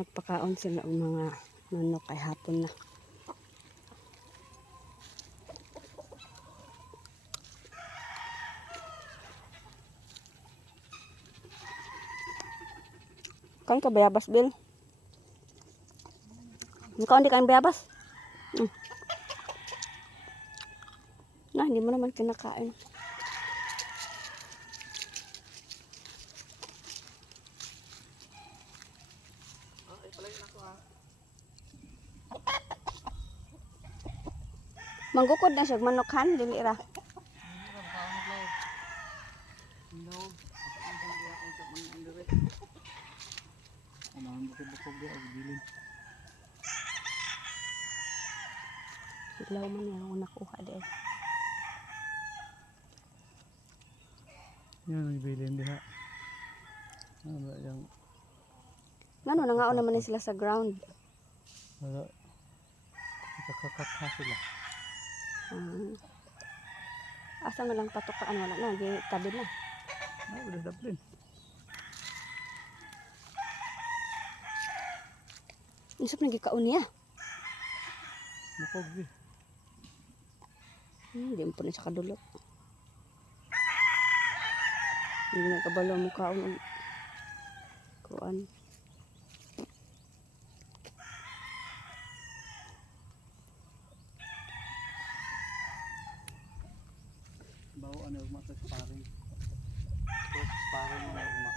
Nagpakaon sila ng mga manok kay hapon na. Kan ka bayabas, Bill? Ikaw hindi ka bayabas? Nah, hindi mo naman kinakain. Manggukod na siya, manokhan, dili ra. Ilaw man yan ako nakuha din. Yan ang bilin diha. Ano yang Ngano nangaon naman ni sila sa ground. wala. Ikakakakha sila. Asa na lang patukaan wala na, tabi na. Ay, udah daplin. Isip nang gikaon niya. Mukog di. Hindi mo po na siya kadulot. Hindi na kabalo mo kaon. Kuan. Bawa ano ugma sa sparring. So sparring mo ugma.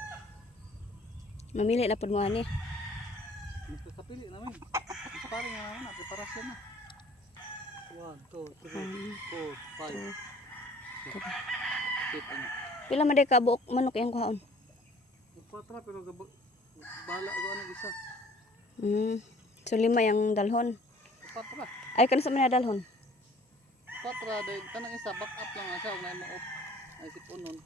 Mamili na po mo ani. Gusto sa pili namin. Sparring naman na preparasyon na. 1 2 3 4 5 6 ano. Pila man day ka buok manok yang kuhaon? Patra pero bala ko ano isa. So 5 yang dalhon. Patra. Ay kansa man dalhon? Patra day kanang isa back up lang asa ug na mo off. Ay sipunon.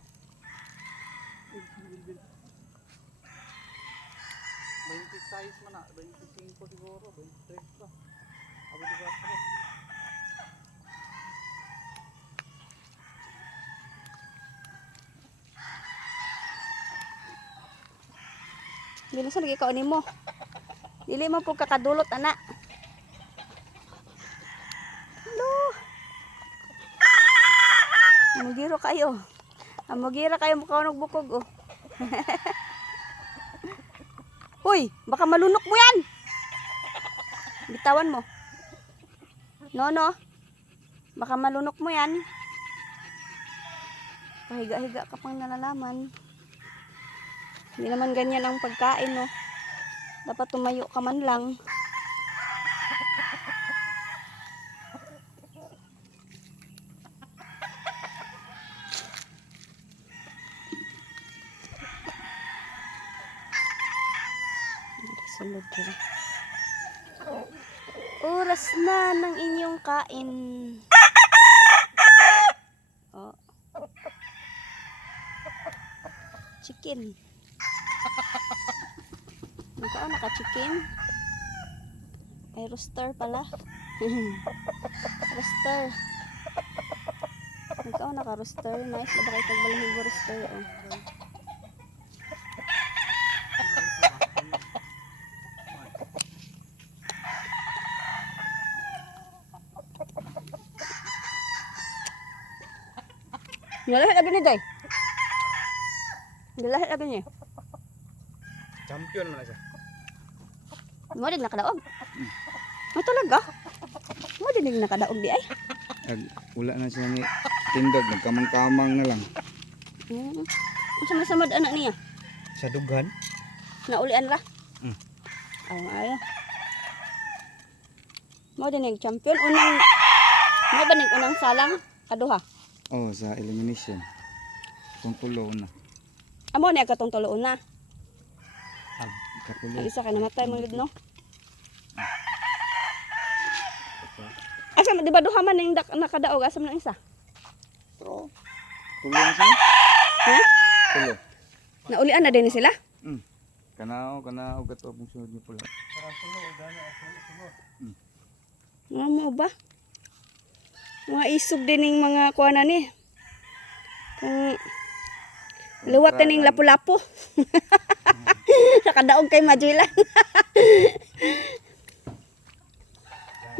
26 man na, 25 siguro, 23 pa. Abo di ba pa? Dili sa lagi kaon nimo. Dili man pud kakadulot ana. Hello. Mugiro kayo. Amugira kayo mukaon og bukog oh. Hoy, baka malunok mo yan. Bitawan mo. No. Baka malunok mo yan. Pahiga-higa ka pang nalalaman. Hindi naman ganyan ang pagkain, no. Dapat tumayo ka man lang. Sunod sila. Oras na ng inyong kain. Oh. Chicken. Ikaw naka-chicken? Ay, rooster pala. Rooster. Ikaw naka-rooster. Nice na ba kayo pagbalahig rooster? Oh. Nalahit lagi ni Day. Nalahit lagi niya. Champion man siya. Mo din nakadaog. Mo talaga. Mo din nakadaog di ay. Wala na siya ni tindog, nagkamang-kamang na lang. Unsa man samad anak niya? Sa dugan? Naulian ra. Ay. Mo din champion unang mo ba ning unang salang kaduha? Oh, sa elimination. Tungtulo na. Amo ni katong tulo una. Kapulo. Isa ka namatay mo gid no. Asa di ba duha man ning nakadaog asa man ang isa? Pero tulo na siya. Ha? Tulo. Naulian na din sila? Kanao gato mong sunod ni pula. Para tulo dana sunod. Mo ba? Mga isog din ning mga kuana ni. Kung luwat ning lapu-lapu. nakadaog kay Magellan.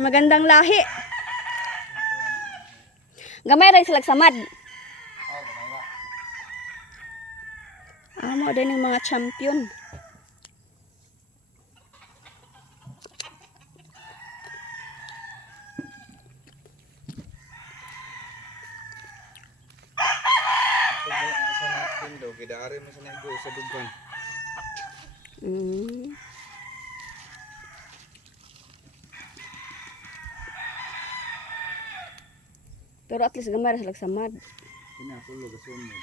Magandang lahi. Gamay rin sila samad. Oh, gamay ba? Amo din yung mga champion. Sa natin daw, kidari mo sa nagdo sa dugan. Mm. Pero at least gamay rin sila samad. Pinasulog sa sunod.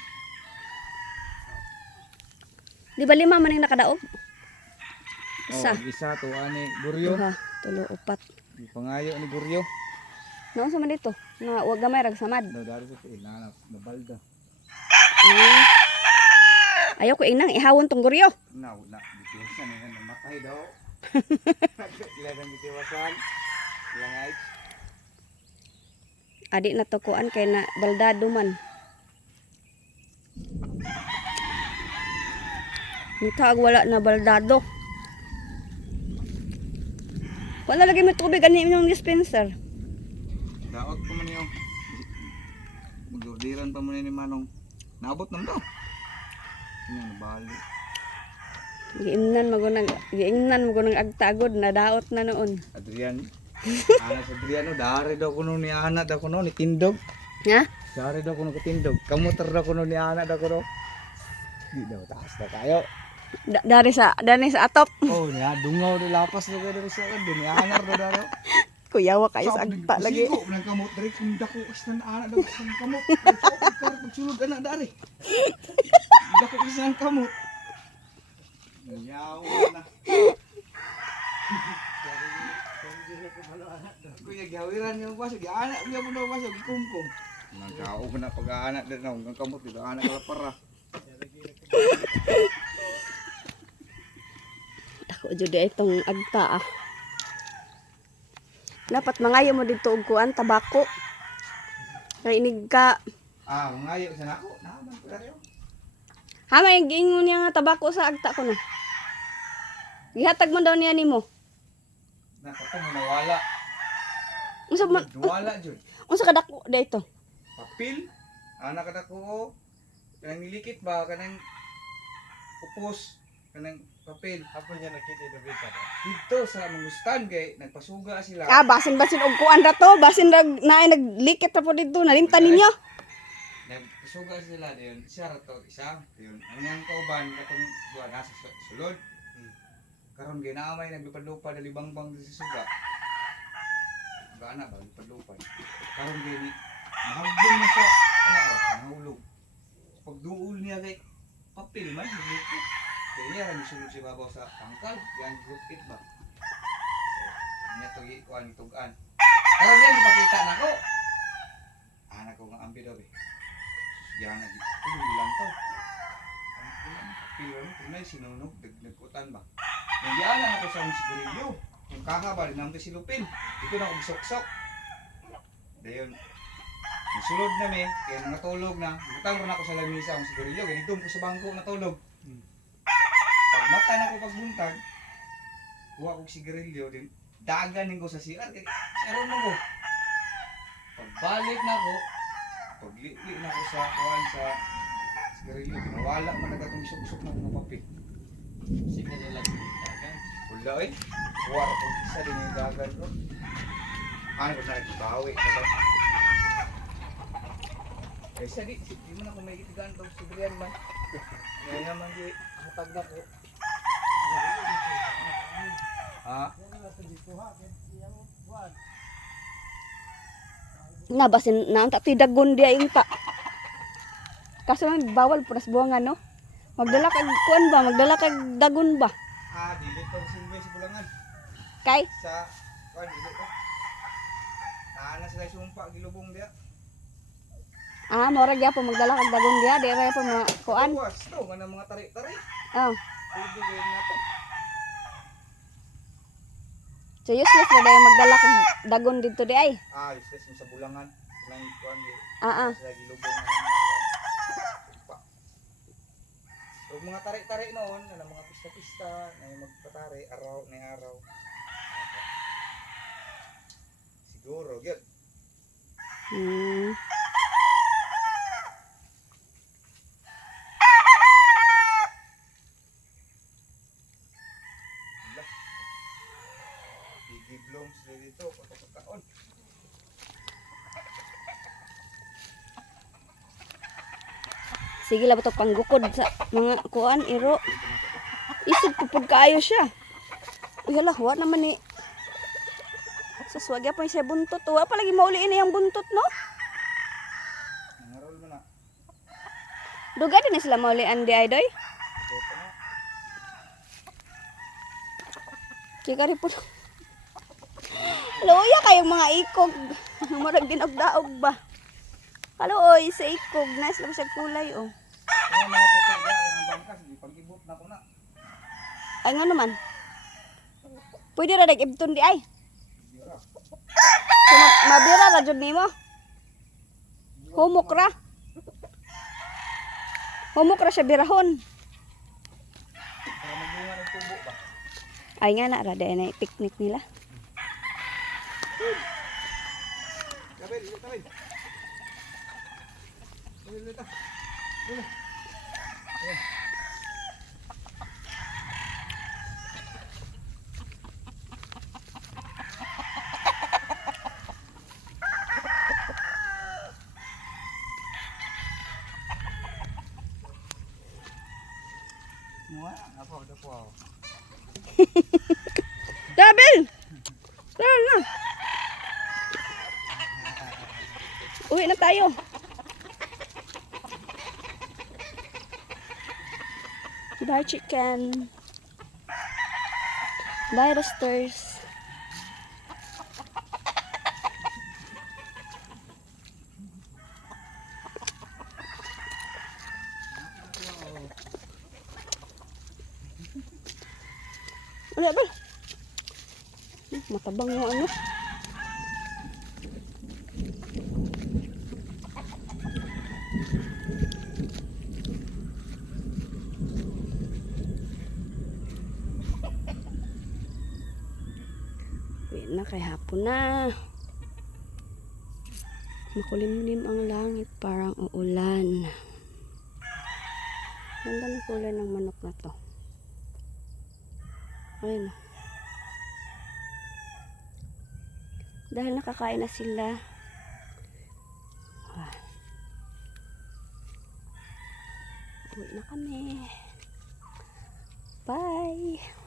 Di ba 5 man yung nakadaog? Isa. Isa to ani Guryo. Duha, 3, 4. Pangayo ni Guryo. Naon sa man dito? Na wag gamay rag samad. Daw dari sa ilanap, nabalda. Mm. Ayaw ko inang ihawon tong guryo. Na, bitiwasan nga namatay daw. Ilang bitiwasan. Ilang ay. Adik na to kuan kay na baldado man. Mitag wala na baldado. Wala lagi may tubig ani yung dispenser. Daot pa man yung mag-orderan pa mo ni Manong. Naabot nam daw. Ano bali. Giingnan mo gunang agtagod na daot na noon. Adrian. Ana sa Adriano, dari daw kuno ni Ana daw kuno ni Tindog. Ha? Dari daw kuno ka Tindog. Kamuter daw kuno ni Ana daw kuno. Di daw taas na kayo. Dari sa atop. Oh, niya dungaw do lapas do dari sa kan ni Ana daw daw. Kuyawa kayo sa agta lagi. Sigo nang kamot dari kung dako istan Ana daw sa kamot. Kar pagsulod ana dari. Dako istan kamot. Yaw na. Kuya gawiran yung baso, gianak niya mo daw baso, gikumkum. Nagkao ko na pag-aanak din na, hanggang kamot dito, anak ka para. Ako jud itong agta ah. Dapat mangayo mo dito og kuan tabako. Kay inig ka. Ngayo sa nako, naman ko dayo. Ha may giingon niya nga tabako sa agta ko na. Gihatag mo daw niya nimo. Nakata mo nawala. Unsa man Nawala jud. unsa kadako dito? Papil, anak ka ko. Kanang nilikit ba kanang upos, kanang papel. Hapon niya nakita dito. Dito sa mangustan kay nagpasuga sila. Basin og kuan ra to, basin naay naglikit ra po dito, nalimtan ninyo. Nagpasuga sila diyon. Siya ra to isa. Diyon. Ang yang kauban katong duwa nasa sulod. Karon ginaamay naglupad-lupad dali bangbang sa suga. Gana ba lupad-lupad. Karon gini mahagdong na siya nahulog. Pagduol niya kay papel man lupit. Kaya ra gisulod si babaw sa tangkal, yang lupit ba. Niya to kuan tugan. Karon yan ipakita nako. Anak ko nga ambi daw be. Yan na dito bilang to. Pero tunay sinunog nagkutan ba. Nandiyan na ako sa sigarilyo. Yung kakaba rin naman si Lupin. Dito na ako bisoksok. Dayon. Nasulod na me. Kaya natulog na. Butang rin ako sa lamisa ang sigarilyo. Ganito ko sa bangko natulog. Pag mata na ako pagbuntag, kuha ko sigarilyo din. Daganin ko sa CR. Saron mo ko. Pagbalik na ako. Pagli na ako sa kuhan sa sigarilyo. Nawala man nagatong isok-isok na mga papel. Sige nila dagan. Wala eh. War ko isa din yung dagan ko. Ano ko na nagbawi. Kaysa di mo na kung may itigaan itong sibriyan man. Ngayon naman di matag na ko. Ha? Na basin na ang dagon dia yung ta. Kaso man bawal puras buwangan no. Magdala kag kuan ba, magdala kag dagon ba? Dili pa silbi sa bulangan. Kay Sa kuan dili pa. Taana sila sumpa gilubong dia. mora gyapon magdala kag dagon dia, di ra pa mga kuan. Buwas to nga mga tari-tari. Oh. Pwede gawin na to. So useless na dahil magdala kag dagon dito di ay. Useless mo sa bulangan. Ilang kuan di. Ah. Sila gilubong na lang. So Pag mga tari-tari noon, mga pista-pista, na magpatari, araw na araw. Siguro, yun. Hmm. Wala. Biggie blooms na dito, pagkakaon. Sige lang to panggukod sa mga kuan iro. Isig pupud kaayo siya. Uy hala, wa naman ni. Saswagya pa siya buntot. Wa pa lagi mauliin na yung buntot, no? Nangarol mo na. Dugay din sila maulian di ay doy. Ito pa na. Kaya rin po. Luya kayong mga ikog. Murag dinogdaog ba? Kaluoy sa ikog. Nice lang siya kulay, oh. Kaya mga puti dyan, ng bangkas, di pag-ibot na ko na. Ay nga naman. Pwede ra nag-ibton di ay. Bira. So, mabira ra jud nimo. Humok ra. Humok ra siya birahon. Para magbunga ng tubo ba? Ay nga na ra dahil na picnic nila. Kabel, ulit kabel. Kabel, ulit ah. Ulit. Wah, apa udah puas. Dabil! Tara na. Uwi na tayo. Bye chicken. Bye roosters. Wala ba? Matabang yung ano. Wait na, kay hapon na. Makulimlim ang langit, parang uulan. Ganda ng kulay ng manok na to. Ayun. Dahil nakakain na sila. Uwi na kami. Bye!